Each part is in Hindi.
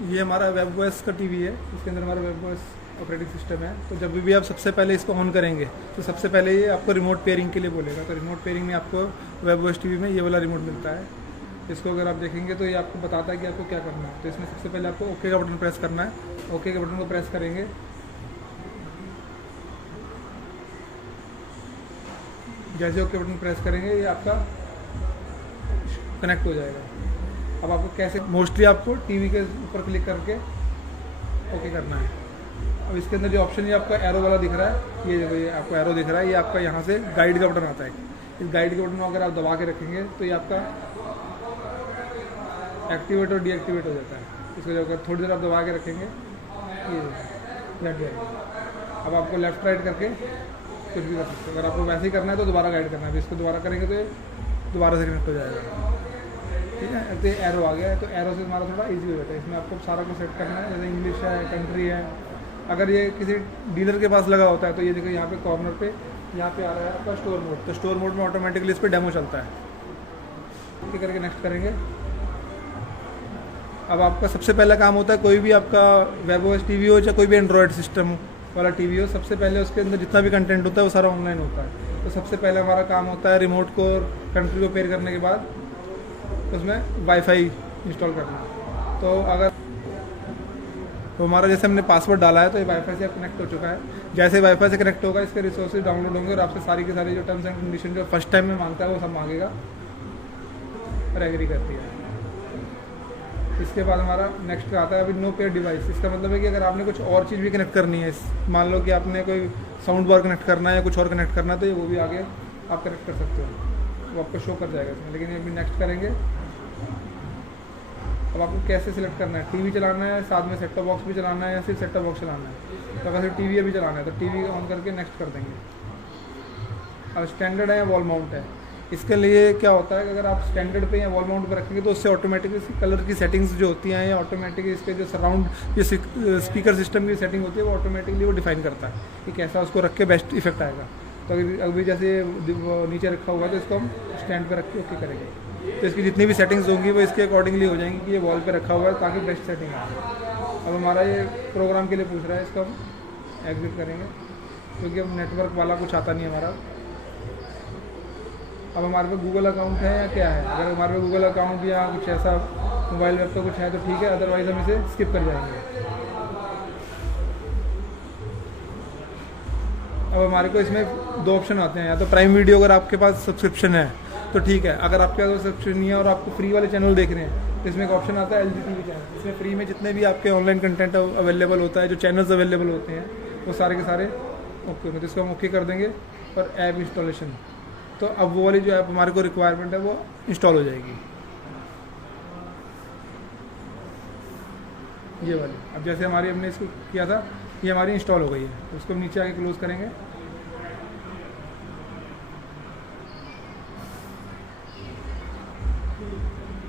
ये हमारा वेब ओएस का टीवी है, इसके अंदर हमारा वेब ओएस ऑपरेटिंग सिस्टम है। तो जब भी आप सबसे पहले इसको ऑन करेंगे तो सबसे पहले ये आपको रिमोट पेयरिंग के लिए बोलेगा। तो रिमोट पेयरिंग में आपको वेब ओएस टीवी में ये वाला रिमोट मिलता है। इसको अगर आप देखेंगे तो ये आपको बताता है कि आपको क्या करना है। तो इसमें सबसे पहले आपको ओके का बटन प्रेस करना है। ओके के बटन को प्रेस करेंगे, जैसे ओके बटन प्रेस करेंगे ये आपका कनेक्ट हो जाएगा। अब आपको कैसे, मोस्टली आपको टीवी के ऊपर क्लिक करके ओके करना है। अब इसके अंदर जो ऑप्शन ये आपका एरो वाला दिख रहा है, ये देखो ये आपको एरो दिख रहा है, ये आपका यहाँ से गाइड का बटन आता है। इस गाइड के बटन को अगर आप दबा के रखेंगे तो ये आपका एक्टिवेट और डीएक्टिवेट हो जाता है। इसको जब अगर थोड़ी देर आप दबा के रखेंगे ये लग जाएगा। अब आपको लेफ्ट राइट करके कुछ भी कर सकते हो। अगर आपको वैसे ही करना है तो दोबारा गाइड करना है। इसको दोबारा करेंगे तो ये दोबारा से कनेक्ट हो जाएगा। ठीक है, तो एरो आ गया है, तो एरो से हमारा थोड़ा इजी हो जाता है। इसमें आपको सारा कुछ सेट करना है, जैसे इंग्लिश है, कंट्री है। अगर ये किसी डीलर के पास लगा होता है तो ये देखो यहाँ पे कॉर्नर पे यहाँ पे आ रहा है आपका स्टोर मोड। तो स्टोर मोड में ऑटोमेटिकली इस पर डेमो चलता है। ओके करके नेक्स्ट करेंगे। अब आपका सबसे पहला काम होता है, कोई भी आपका वेब ओएस टीवी हो या कोई भी एंड्रॉयड सिस्टम वाला टीवी हो, सबसे पहले उसके अंदर जितना भी कंटेंट होता है वो सारा ऑनलाइन होता है। तो सबसे पहले हमारा काम होता है रिमोट को और कंट्री को पेयर करने के बाद उसमें वाईफाई इंस्टॉल करना। तो अगर तो हमारा जैसे हमने पासवर्ड डाला है तो ये वाईफाई से कनेक्ट हो चुका है। जैसे वाईफाई से कनेक्ट होगा इसके रिसोर्सेज डाउनलोड होंगे और आपसे सारी की सारी जो टर्म्स एंड कंडीशन जो फर्स्ट टाइम में मांगता है वो सब मांगेगा और एग्री करती है। इसके बाद हमारा नेक्स्ट आता है अभी नो पेयर डिवाइस। इसका मतलब है कि अगर आपने कुछ और चीज़ भी कनेक्ट करनी है, मान लो कि आपने कोई साउंड बार कनेक्ट करना है या कुछ और कनेक्ट करना है, तो ये वो भी आगे आप कनेक्ट कर सकते हो, वो आपको शो कर जाएगा इसमें। लेकिन ये भी नेक्स्ट करेंगे। अब आपको कैसे सिलेक्ट करना है, टीवी चलाना है, साथ में सेट टॉप बॉक्स भी चलाना है या सिर्फ सेट टॉप बॉक्स चलाना है। तो अगर सिर्फ टीवी अभी चलाना है तो टीवी ऑन करके नेक्स्ट कर देंगे। अब स्टैंडर्ड है या वॉल माउंट है, इसके लिए क्या होता है कि अगर आप स्टैंडर्ड पे या वॉल माउंट पे रखेंगे तो उससे ऑटोमेटिकली कलर की सेटिंग्स जो होती हैं या ऑटोमेटिकली इसके जो सराउंड ये स्पीकर सिस्टम की सेटिंग होती है वो ऑटोमेटिकली वो डिफाइन करता है कि कैसा उसको रख के बेस्ट इफेक्ट आएगा। तो अभी जैसे नीचे रखा हुआ है तो इसको हम स्टैंड पे रख के ओके करेंगे तो इसकी जितनी भी सेटिंग्स होंगी वो इसके अकॉर्डिंगली हो जाएंगी कि ये वॉल पे रखा हुआ है ताकि बेस्ट सेटिंग आए। अब हमारा ये प्रोग्राम के लिए पूछ रहा है, इसको हम एग्जिट करेंगे क्योंकि अब नेटवर्क वाला कुछ आता नहीं हमारा। अब हमारे पे गूगल अकाउंट है या क्या है, अगर हमारे पे गूगल अकाउंट या कुछ ऐसा मोबाइल वेब पे कुछ है तो ठीक है, अदरवाइज़ हम इसे स्किप कर जाएंगे। अब हमारे को इसमें दो ऑप्शन आते हैं, या तो प्राइम वीडियो अगर आपके पास सब्सक्रिप्शन है तो ठीक है, अगर आपके पास सब्सक्रिप्शन नहीं है और आपको फ्री वाले चैनल देख रहे हैं तो इसमें एक ऑप्शन आता है LG TV चैनल। इसमें फ्री में जितने भी आपके ऑनलाइन कंटेंट अवेलेबल होता है, जो चैनल्स अवेलेबल होते हैं वो सारे के सारे ओके होंगे। तो इसको हम ओके कर देंगे और ऐप इंस्टॉलेशन, तो अब वो वाली जो ऐप हमारे को रिक्वायरमेंट है वो इंस्टॉल हो जाएगी, ये वाली। अब जैसे हमारी हमने इसको किया था ये हमारी इंस्टॉल हो गई है, तो उसको नीचे आके क्लोज करेंगे।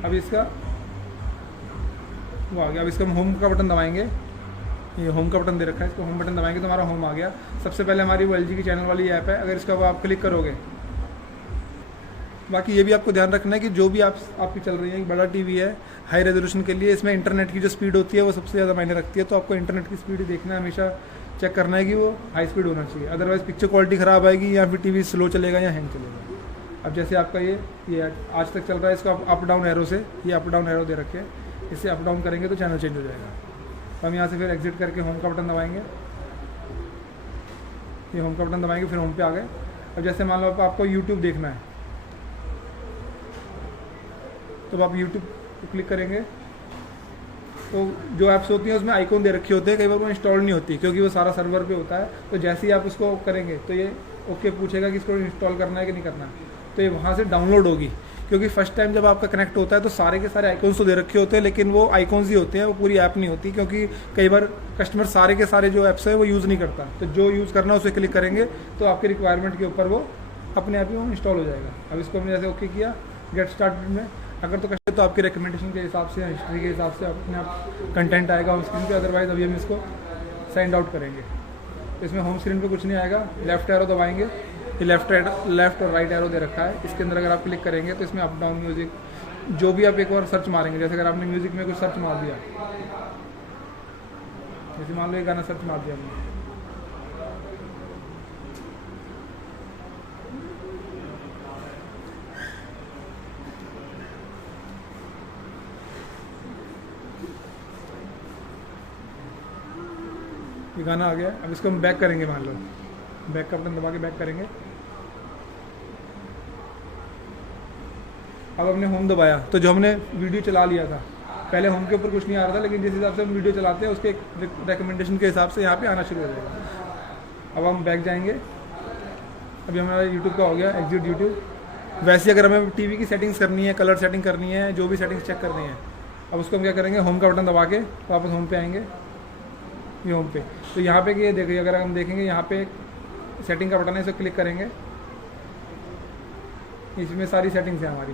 अब इसका वो आ गया। अब इसका हम होम का बटन दबाएंगे, ये होम का बटन दे रखा है, इसको होम बटन दबाएंगे तो हमारा होम आ गया। सबसे पहले हमारी वो LG की चैनल वाली ऐप है, अगर इसका वो आप क्लिक करोगे। बाकी ये भी आपको ध्यान रखना है कि जो भी आपकी चल रही है, एक बड़ा टीवी है हाई रेजोल्यूशन के लिए, इसमें इंटरनेट की जो स्पीड होती है वो सबसे ज़्यादा मायने रखती है। तो आपको इंटरनेट की स्पीड देखना है, हमेशा चेक करना है कि वो हाई स्पीड होना चाहिए, अदरवाइज़ पिक्चर क्वालिटी ख़राब आएगी या फिर टीवी स्लो चलेगा या हैंग चलेगा। अब जैसे आपका ये आज तक चल रहा है, इसको आप अप डाउन एरो से, ये अप डाउन एरो दे रखे, इससे अप डाउन करेंगे तो चैनल चेंज हो जाएगा। तो हम यहाँ से फिर एग्जिट करके होम का बटन दबाएंगे, ये होम का बटन दबाएंगे फिर होम पे आ गए। अब जैसे मान लो आपको यूट्यूब देखना है तो आप यूट्यूब को क्लिक करेंगे तो जो ऐप्स होती हैं उसमें आइकॉन दे रखे होते हैं, कई बार वो इंस्टॉल नहीं होती क्योंकि वो सारा सर्वर पे होता है। तो जैसे ही आप उसको करेंगे तो ये ओके पूछेगा कि इसको इंस्टॉल करना है कि नहीं करना है, तो ये वहाँ से डाउनलोड होगी। क्योंकि फर्स्ट टाइम जब आपका कनेक्ट होता है तो सारे के सारे आइकॉन्स तो दे रखे होते हैं, लेकिन वो आइकॉन्स ही होते हैं, वो पूरी ऐप नहीं होती, क्योंकि कई बार कस्टमर सारे के सारे जो ऐप्स है वो यूज़ नहीं करता। तो जो यूज़ करना है उसे क्लिक करेंगे तो आपकी रिक्वायरमेंट के ऊपर वो अपने आप ही वो इंस्टॉल हो जाएगा। अब इसको हमने जैसे ओके किया गेट स्टार्टेड में, अगर तो आपकी रिकमेंडेशन के हिसाब से, हिस्ट्री के हिसाब से अपने आप कंटेंट आएगा होम स्क्रीन पे, अदरवाइज अभी हम इसको साइंड आउट करेंगे। तो इसमें होम स्क्रीन पे कुछ नहीं आएगा, लेफ्ट एरो दबाएंगे, ये लेफ्ट और राइट एरो दे रखा है, इसके अंदर अगर आप क्लिक करेंगे तो इसमें अप डाउन म्यूज़िक जो भी आप एक बार सर्च मारेंगे, जैसे अगर आपने म्यूज़िक में कुछ सर्च मार दिया जैसे मान लो ये गाना सर्च मार दिया हमने, ये गाना आ गया। अब इसको हम बैक करेंगे, मान लो बैक का बटन दबा के बैक करेंगे। अब हमने होम दबाया तो जो हमने वीडियो चला लिया था, पहले होम के ऊपर कुछ नहीं आ रहा था, लेकिन जिस हिसाब से हम वीडियो चलाते हैं उसके रिकमेंडेशन के हिसाब से यहाँ पे आना शुरू हो जाएगा। अब हम बैक जाएंगे। अभी हमारा यूट्यूब का हो गया एग्जिट यूट्यूब। वैसे अगर हमें टीवी की सेटिंग्स करनी है, कलर सेटिंग करनी है, जो भी सेटिंग्स चेक करनी है, अब उसको हम क्या करेंगे, होम का बटन दबा के वापस होम पे आएंगे। ये होम पे, तो यहाँ पे ये देखिए, अगर हम देखेंगे यहाँ पे सेटिंग का बटन है, इसे क्लिक करेंगे, इसमें सारी सेटिंग्स है हमारी,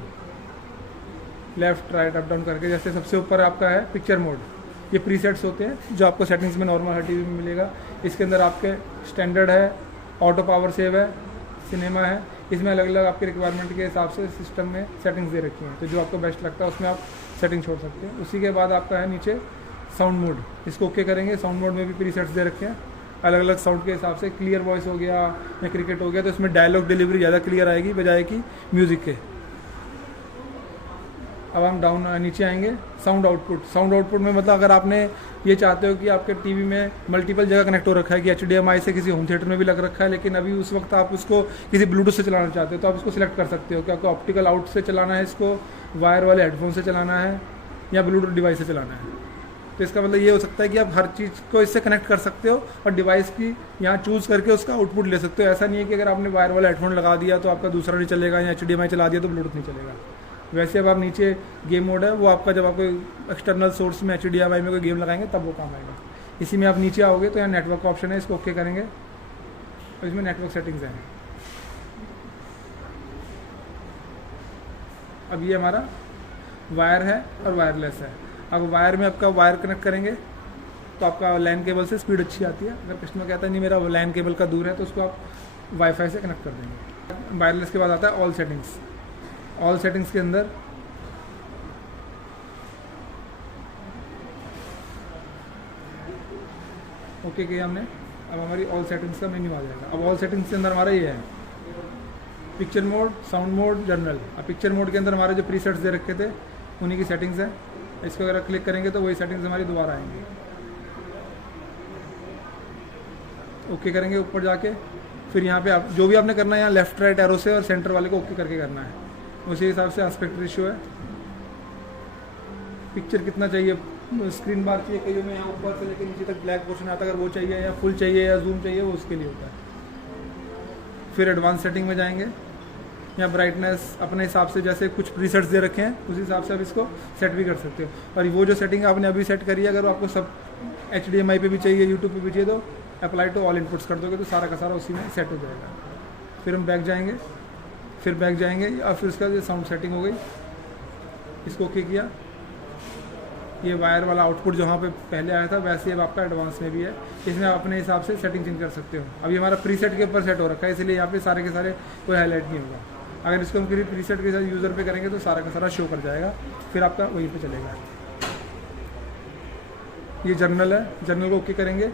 लेफ्ट राइट अप डाउन करके। जैसे सबसे ऊपर आपका है पिक्चर मोड, ये प्रीसेट्स होते हैं जो आपको सेटिंग्स में नॉर्मल हर टीवी में मिलेगा। इसके अंदर आपके स्टैंडर्ड है, ऑटो पावर सेव है, सिनेमा है, इसमें अलग अलग आपके रिक्वायरमेंट के हिसाब से सिस्टम में सेटिंग्स दे रखी हैं, तो जो आपको बेस्ट लगता है उसमें आप सेटिंग छोड़ सकते हैं। उसी के बाद आपका है नीचे साउंड मोड, इसको ओके करेंगे। साउंड मोड में भी प्रीसेट्स दे रखे हैं अलग अलग साउंड के हिसाब से, क्लियर वॉइस हो गया या क्रिकेट हो गया तो इसमें डायलॉग डिलीवरी ज़्यादा क्लियर आएगी बजाय कि म्यूज़िक के। अब हम डाउन नीचे आएंगे, साउंड आउटपुट। साउंड आउटपुट में मतलब अगर आपने ये चाहते हो कि आपके टीवी में मल्टीपल जगह कनेक्ट हो रखा है कि HDMI से किसी होम थिएटर में भी लग रखा है, लेकिन अभी उस वक्त आप उसको किसी ब्लूटूथ से चलाना चाहते हो तो आप इसको सिलेक्ट कर सकते हो कि आपको ऑप्टिकल आउट से चलाना है, इसको वायर वाले हेडफोन से चलाना है या ब्लूटूथ डिवाइस से चलाना है। तो इसका मतलब ये हो सकता है कि आप हर चीज़ को इससे कनेक्ट कर सकते हो और डिवाइस की यहाँ चूज़ करके उसका आउटपुट ले सकते हो। ऐसा नहीं है कि अगर आपने वायर वाला हेडफोन लगा दिया तो आपका दूसरा नहीं चलेगा या HDMI चला दिया तो ब्लूटूथ नहीं चलेगा। वैसे अब आप नीचे गेम मोड है, वो आपका जब आप कोई एक्सटर्नल सोर्स में HDMI में कोई गेम लगाएंगे तब वो काम आएगा। इसी में आप नीचे आओगे तो यहाँ नेटवर्क का ऑप्शन है, इसको ओके करेंगे तो इसमें नेटवर्क सेटिंग्स हैं। अब ये हमारा वायर है और वायरलेस है। अब वायर में आपका वायर कनेक्ट करेंगे तो आपका लैन केबल से स्पीड अच्छी आती है। अगर कस्टमर कहता है नहीं मेरा लैन केबल का दूर है तो उसको आप वाईफाई से कनेक्ट कर देंगे। वायरलेस के बाद आता है ऑल सेटिंग्स। ऑल सेटिंग्स के अंदर ओके किया हमने, अब हमारी ऑल सेटिंग्स का मेन्यू आ जाएगा। अब ऑल सेटिंग्स के अंदर हमारा ये है picture mode, sound mode, general. अब पिक्चर मोड के अंदर हमारे जो प्रीसेट्स दे रखे थे उन्हीं की सेटिंग्स है। इसको अगर क्लिक करेंगे तो वही सेटिंग्स हमारी दोबारा आएंगी। ओके करेंगे ऊपर जाके, फिर यहाँ पे आप जो भी आपने करना है यहाँ लेफ्ट राइट एरो से और सेंटर वाले को ओके करके करना है। उसी हिसाब से एस्पेक्ट रेशियो है, पिक्चर कितना चाहिए, स्क्रीन बार चाहिए, कई में यहाँ ऊपर से लेकर नीचे तक ब्लैक पोर्शन आता है, अगर वो चाहिए या फुल चाहिए या जूम चाहिए वो उसके लिए होता है। फिर एडवांस सेटिंग में जाएंगे, या ब्राइटनेस अपने हिसाब से जैसे कुछ प्रीसेट्स दे रखे हैं उस हिसाब से आप इसको सेट भी कर सकते हो। और वो जो सेटिंग आपने अभी सेट करी है अगर आपको सब HDMI पे भी चाहिए, यूट्यूब पे भी चाहिए तो अप्लाई टू ऑल इनपुट्स कर दोगे तो सारा का सारा उसी में सेट हो जाएगा। फिर हम बैक जाएंगे, फिर बैक जाएंगे और फिर उसका जो साउंड सेटिंग हो गई इसको ओके किया। ये वायर वाला आउटपुट जहाँ पे पहले आया था वैसे अब आपका एडवांस में भी है, इसमें आप अपने हिसाब से सेटिंग चेंज कर सकते हो। अभी हमारा प्रीसेट के ऊपर सेट हो रखा है इसलिए यहाँ पे सारे के सारे कोई हाईलाइट नहीं होगा। अगर इसको हम प्रीसेट के साथ यूज़र पे करेंगे तो सारा का सारा शो कर जाएगा, फिर आपका वहीं पे चलेगा। ये जर्नल है, जर्नल को ओके करेंगे।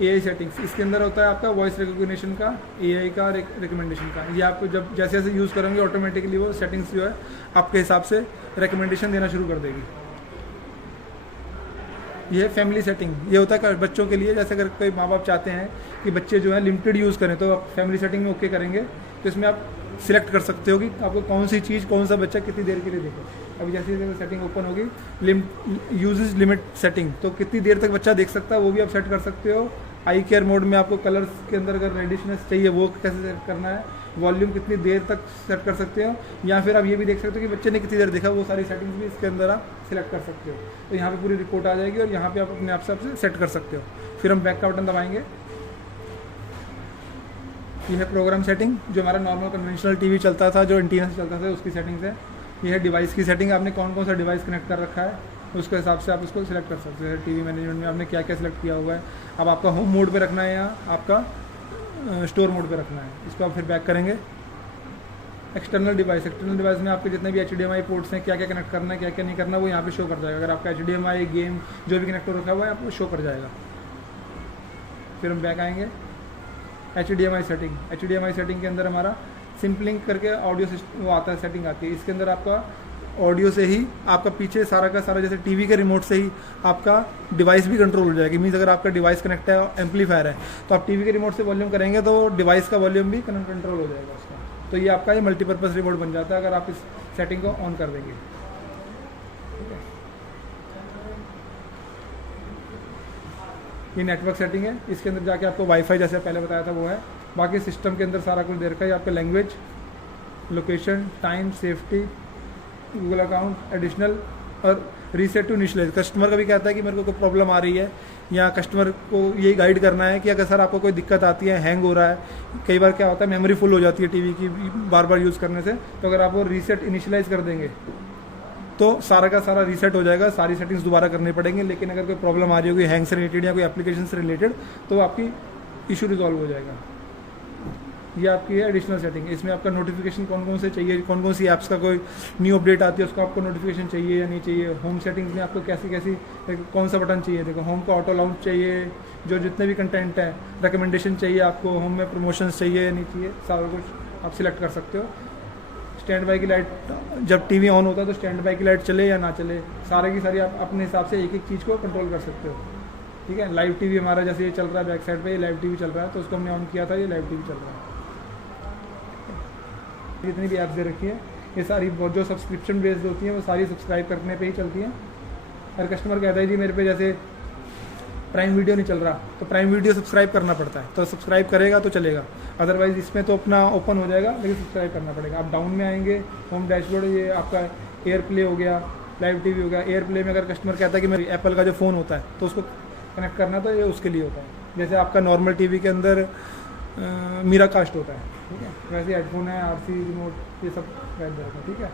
AI सेटिंग्स, इसके अंदर होता है आपका वॉइस रिकॉग्निशन का, AI का, रिकमेंडेशन का। ये आप जब जैसे जैसे यूज़ करेंगे ऑटोमेटिकली वो सेटिंग्स जो है आपके हिसाब से रिकमेंडेशन देना शुरू कर देगी। ये है फैमिली सेटिंग, ये होता है बच्चों के लिए। जैसे अगर कोई माँ बाप चाहते हैं कि बच्चे जो है लिमिटेड यूज़ करें तो आप फैमिली सेटिंग में ओके करेंगे तो इसमें आप सिलेक्ट कर सकते हो कि आपको कौन सी चीज़ कौन सा बच्चा कितनी देर के लिए देखे। अभी जैसे जैसे सेटिंग ओपन होगी यूजेज लिमिट सेटिंग, तो कितनी देर तक बच्चा देख सकता है वो भी आप सेट कर सकते हो। आई केयर मोड में आपको कलर्स के अंदर अगर रेडिशनेस चाहिए वो कैसे सेट करना है, वॉल्यूम कितनी देर तक सेट कर सकते हो, या फिर आप ये भी देख सकते हो कि बच्चे ने कितनी देर देखा, वो सारी सेटिंग्स भी इसके अंदर आप सिलेक्ट कर सकते हो। तो यहाँ पे पूरी रिपोर्ट आ जाएगी और यहाँ पे आप अपने आप से सेट कर सकते हो। फिर हम बैक का बटन दबाएंगे। ये है प्रोग्राम सेटिंग, जो हमारा नॉर्मल कन्वेंशनल टीवी चलता था, जो एंटीना से चलता था उसकी सेटिंग्स है। ये है डिवाइस की सेटिंग, आपने कौन कौन सा डिवाइस कनेक्ट कर रखा है उसके हिसाब से आप इसको सिलेक्ट कर सकते हैं। टीवी मैनेजमेंट में आपने क्या क्या सिलेक्ट किया हुआ है। अब आपका होम मोड पे रखना है या आपका स्टोर मोड पे रखना है, इसको आप फिर बैक करेंगे। एक्सटर्नल डिवाइस में आपके जितने भी HDMI पोर्ट्स हैं, क्या क्या कनेक्ट करना है, क्या क्या नहीं करना, वो यहाँ पे शो कर जाएगा। अगर आपका HDMI गेम जो भी कनेक्ट हो रखा हुआ है आपको शो कर जाएगा। फिर हम बैक आएंगे, HDMI सेटिंग के अंदर हमारा सिंपलिंग करके ऑडियो सिस्टम वो आता है, सेटिंग आती है। इसके अंदर आपका ऑडियो से ही आपका पीछे सारा का सारा, जैसे टीवी के रिमोट से ही आपका डिवाइस भी कंट्रोल हो जाएगी। मीन्स अगर आपका डिवाइस कनेक्ट है, एम्पलीफायर है, तो आप टीवी के रिमोट से वॉल्यूम करेंगे तो डिवाइस का वॉल्यूम भी कंट्रोल हो जाएगा उसका। तो ये आपका ये मल्टीपर्पज़ रिमोट बन जाता है अगर आप इस सेटिंग को ऑन कर देंगे। ठीक है, ये नेटवर्क सेटिंग है। इसके अंदर जाके आपको वाईफाई जैसे पहले बताया था वो है। बाकी सिस्टम के अंदर सारा कुछ दे रखा है। आपका language, location, time, safety, Google account, additional और रीसेट टू इनिशियलाइज। कस्टमर का भी कहता है कि मेरे को कोई प्रॉब्लम आ रही है, या कस्टमर को यही गाइड करना है कि अगर सर आपको कोई दिक्कत आती है, हैंग हो रहा है, कई बार क्या होता है मेमोरी फुल हो जाती है टीवी की बार बार यूज़ करने से, तो अगर आप वो रीसेट इनिशियलाइज कर देंगे तो सारा का सारा रीसेट हो जाएगा, सारी सेटिंग्स दोबारा करनी पड़ेंगी। लेकिन अगर कोई प्रॉब्लम आ रही होगी हैंग से रिलेटेड या कोई एप्लीकेशन से रिलेटेड, तो आपकी इशू रिजॉल्व हो जाएगा। ये आपकी है एडिशनल सेटिंग। इसमें आपका नोटिफिकेशन कौन कौन से चाहिए, कौन कौन सी ऐप्स का कोई न्यू अपडेट आती है उसको आपको नोटिफिकेशन चाहिए या नहीं चाहिए। होम सेटिंग्स में आपको कैसी कैसी कौन सा बटन चाहिए, देखो होम का ऑटो लाउंच चाहिए, जो जितने भी कंटेंट है, रिकमेंडेशन चाहिए आपको, होम में प्रमोशंस चाहिए या नहीं चाहिए, सारा कुछ आप सिलेक्ट कर सकते हो। स्टैंड बाई की लाइट, जब टीवी ऑन होता है तो स्टैंड बाई की लाइट चले या ना चले, सारे की सारी आप अपने हिसाब से एक एक चीज़ को कंट्रोल कर सकते हो। ठीक है, लाइव टीवी हमारा जैसे ये चल रहा है बैक साइड पे, ये लाइव टीवी चल रहा है, तो उसको हमने ऑन किया था, ये लाइव टीवी चल रहा है। जितनी भी ऐप्स दे रखी है ये सारी जो सब्सक्रिप्शन बेस्ड होती हैं वो सारी सब्सक्राइब करने पे ही चलती हैं। हर कस्टमर कहता है जी मेरे पे जैसे प्राइम वीडियो नहीं चल रहा, तो प्राइम वीडियो सब्सक्राइब करना पड़ता है, तो सब्सक्राइब करेगा तो चलेगा, अदरवाइज इसमें तो अपना ओपन हो जाएगा, लेकिन सब्सक्राइब करना पड़ेगा। आप डाउन में आएंगे, होम डैशबोर्ड, ये आपका एयर प्ले हो गया, लाइव टीवी हो गया। एयर प्ले में अगर कस्टमर कहता है कि मेरे एप्पल का जो फ़ोन होता है तो उसको कनेक्ट करना, तो ये उसके लिए होता है। जैसे आपका नॉर्मल टीवी के अंदर मीरा कास्ट होता है, ठीक है, वैसे हेडफोन है, RC रिमोट, ये सब रहता है। ठीक है,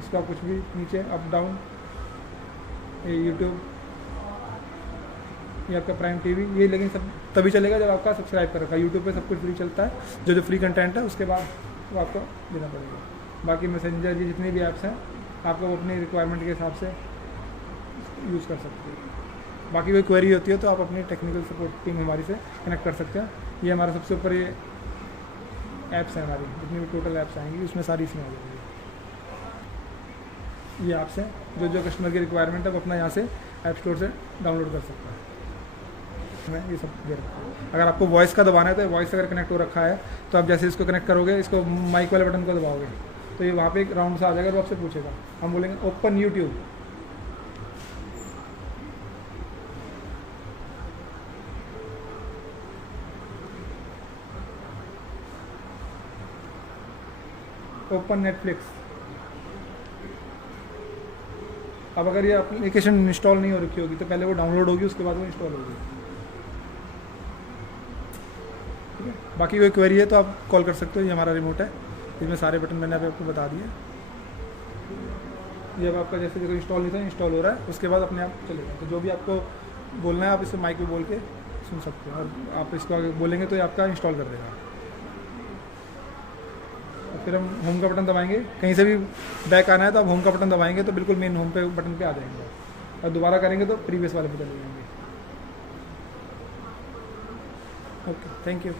इसका कुछ भी नीचे अप डाउन, ये यूट्यूब, ये आपका प्राइम टीवी, ये लेकिन सब तभी चलेगा जब आपका सब्सक्राइब कर रखा है। यूट्यूब पे सब कुछ फ्री चलता है, जो फ्री कंटेंट है उसके बाद वो आपको देना पड़ेगा। बाकी मैसेंजर, ये जितने भी ऐप्स हैं आपको अपनी रिक्वायरमेंट के हिसाब से यूज़ कर सकते हो। बाकी कोई क्वेरी होती है तो आप अपनी टेक्निकल सपोर्ट टीम हमारी से कनेक्ट कर सकते हैं। ये हमारा सबसे ऊपर ये ऐप्स हैं, हमारी जितनी भी टोटल ऐप्स आएंगी उसमें सारी इसमें आ जाएंगी। ये ऐप्स हैं जो कस्टमर की रिक्वायरमेंट है वो अपना यहाँ से ऐप स्टोर से डाउनलोड कर सकता है। मैं ये सब दे रखा हूँ। अगर आपको वॉइस का दबाना है तो वॉइस अगर कनेक्ट हो रखा है तो आप जैसे इसको कनेक्ट करोगे, इसको माइक वाले बटन को दबाओगे तो ये वहाँ पे एक राउंड सा आ जाएगा, तो आपसे पूछेगा, हम बोलेंगे ओपन यूट्यूब, ओपन नेटफ्लिक्स। अब अगर ये एप्लीकेशन इंस्टॉल नहीं हो रखी होगी तो पहले वो डाउनलोड होगी, उसके बाद वो इंस्टॉल होगी। ठीक है, बाकी कोई क्वेरी है तो आप कॉल कर सकते हो। ये हमारा रिमोट है, इसमें सारे बटन मैंने आपको बता दिए। ये अब आपका जैसे देखो इंस्टॉल नहीं था, इंस्टॉल हो रहा है, उसके बाद अपने आप चलेगा। तो जो भी आपको बोलना है आप इसे माइक पे बोल के सुन सकते हो, और आप इसको आगे बोलेंगे तो ये आपका इंस्टॉल कर देगा। फिर हम होम का बटन दबाएंगे, कहीं से भी बैक आना है तो आप होम का बटन दबाएंगे तो बिल्कुल मेन होम पे बटन पे आ जाएंगे, और दोबारा करेंगे तो प्रीवियस वाले पे चले जाएंगे। Okay, thank you.